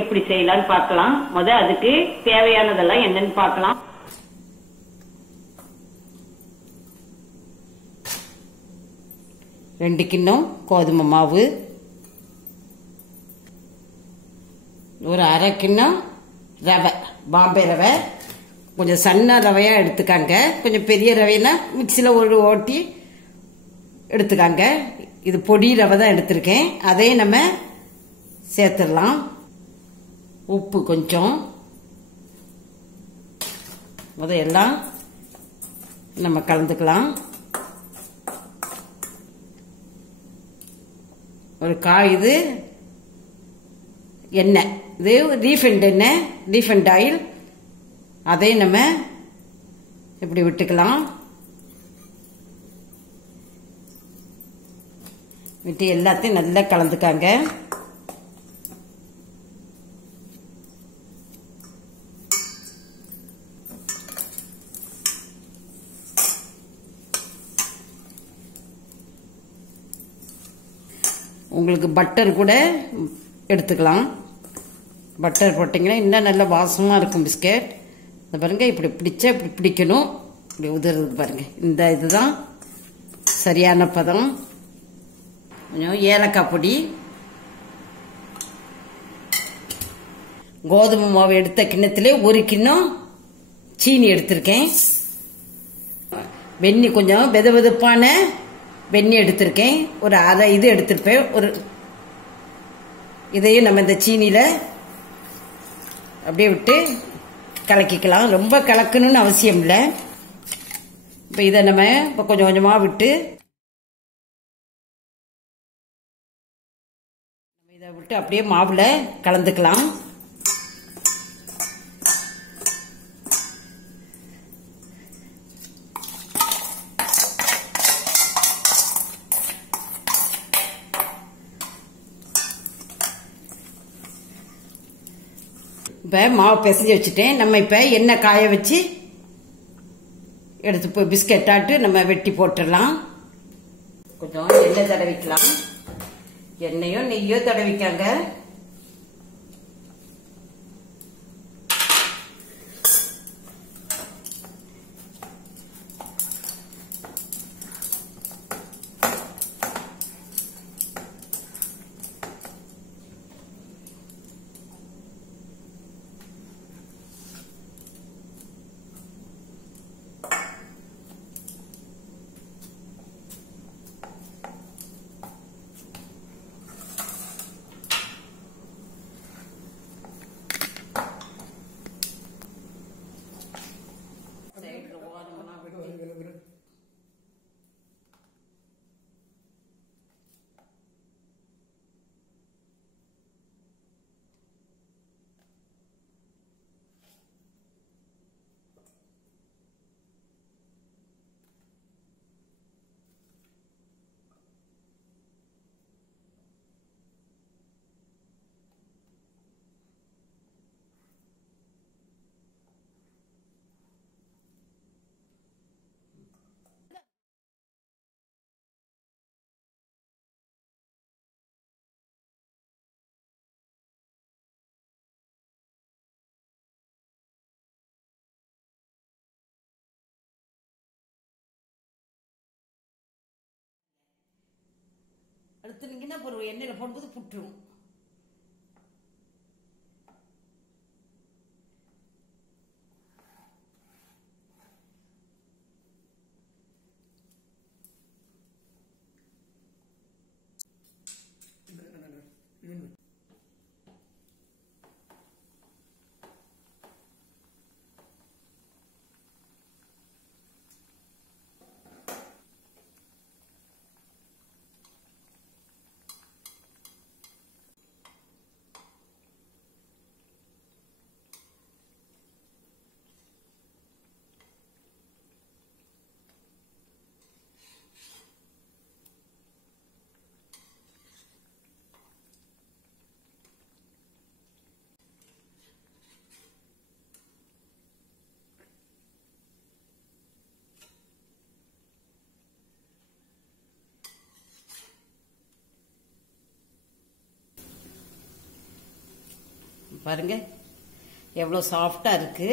எப்படி செய்யலாம்னு பார்க்கலாம். அதுக்கு தேவையானதெல்லாம் என்னன்னு பார்க்கலாம். ரெண்டு கிண்ணம் கோதுமை மாவு, ஒரு அரை கிண்ணம் ரவை, பாம்பே ரவை. கொஞ்சம் சன்ன ரவையா எடுத்துக்காங்க. கொஞ்சம் பெரிய ரவைனா மிக்சியில் ஒரு ஓட்டி எடுத்துக்காங்க. இது பொடி ரவை தான் எடுத்திருக்கேன். அதையும் நம்ம சேர்த்துடலாம். உப்பு கொஞ்சம், எல்லாம் நம்ம கலந்துக்கலாம். ஒரு இது எண்ணெய், இது ரீஃபைண்ட் எண்ணெய், ரீஃபைண்ட் ஆயில். அதையும் நம்ம இப்படி விட்டுக்கலாம். விட்டு எல்லாத்தையும் நல்லா கலந்துக்காங்க. உங்களுக்கு பட்டர் கூட எடுத்துக்கலாம். பட்டர் போட்டிங்கன்னா இன்னும் நல்ல வாசமாக இருக்கும் பிஸ்கெட். இந்த பாருங்க, இப்படி பிடிச்சா இப்படி பிடிக்கணும். இப்படி உதறது பாருங்க. இந்த இதுதான் சரியான பதம். கொஞ்சம் ஏலக்காய் பொடி, கோதுமை மாவு எடுத்த கிண்ணத்திலே ஒரு கிண்ணம் சீனி எடுத்திருக்கேன். வெந்நி கொஞ்சம் வெத வெதுப்பான வெந்நி எடுத்திருக்கேன். ஒரு அரை இது எடுத்திருப்பேன். ஒரு இதையும் நம்ம இந்த சீனியில அப்படியே விட்டு கலக்கிக்கலாம். ரொம்ப கலக்கணும்னு அவசியம் இல்லை. இப்போ இதை நம்ம இப்போ கொஞ்சம் கொஞ்சமாக விட்டு இதை விட்டு அப்படியே மாவுல கலந்துக்கலாம். இப்போ மாவு பிசைஞ்சு வச்சுட்டேன். நம்ம இப்போ எண்ணெய் காய வச்சு எடுத்து போய் பிஸ்கெட் ஆட்டு நம்ம வெட்டி போட்டுடலாம். கொஞ்சம் எண்ணெய் தடவிக்கலாம். எண்ணெயோ நெய்யோ தடவிக்காங்க. அடுத்து ஒரு எண்ணெயில போடும்போது புட்டுரும். பாருங்க எவ்வளோ சாஃப்டா இருக்கு.